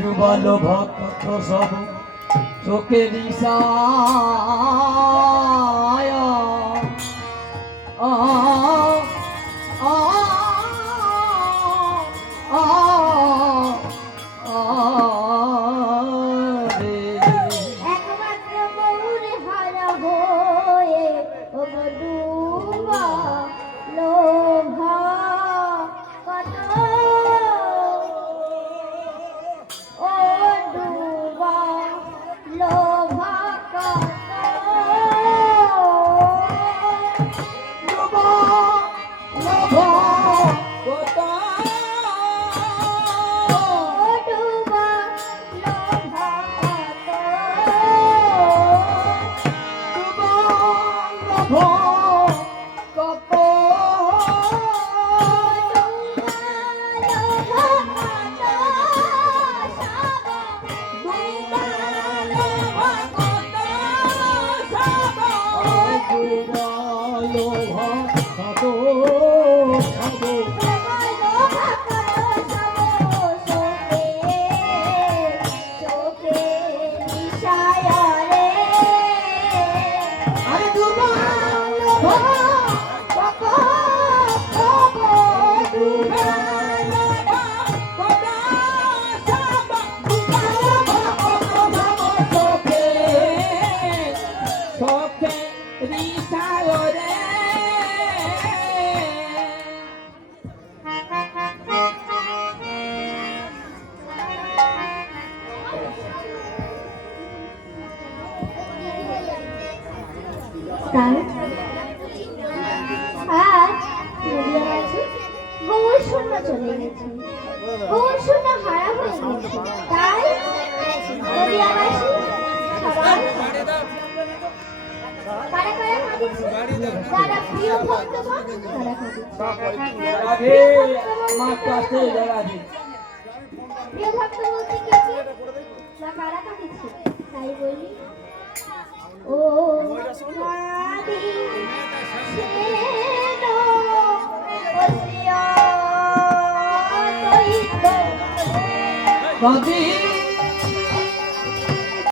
ডুবালো ভক্ত সব চোখে দিশায় একমাত্র মৌরে হারা হয়ে ডুবা লোভা কত ও ডুবা লোভা কত ডুবা লোভা কত ডুবা লোভা কত ডুবা লোভা কত আজ নদিয়াবাসী গৌর শূন্য চলে গেছে, গৌর শূন্য হারা হয়ে গেছে, তাই নদিয়াবাসী সবাই কারা কারা কাঁদিচ্ছে, যারা প্রিয় ভক্তগণ তারা কাঁদিচ্ছে। প্রিয় ভক্ত বলতে কে কে বা কারা কাঁদিচ্ছে তাই বলি। ও মাদি ছেনো ওসিয়া তৈত কবি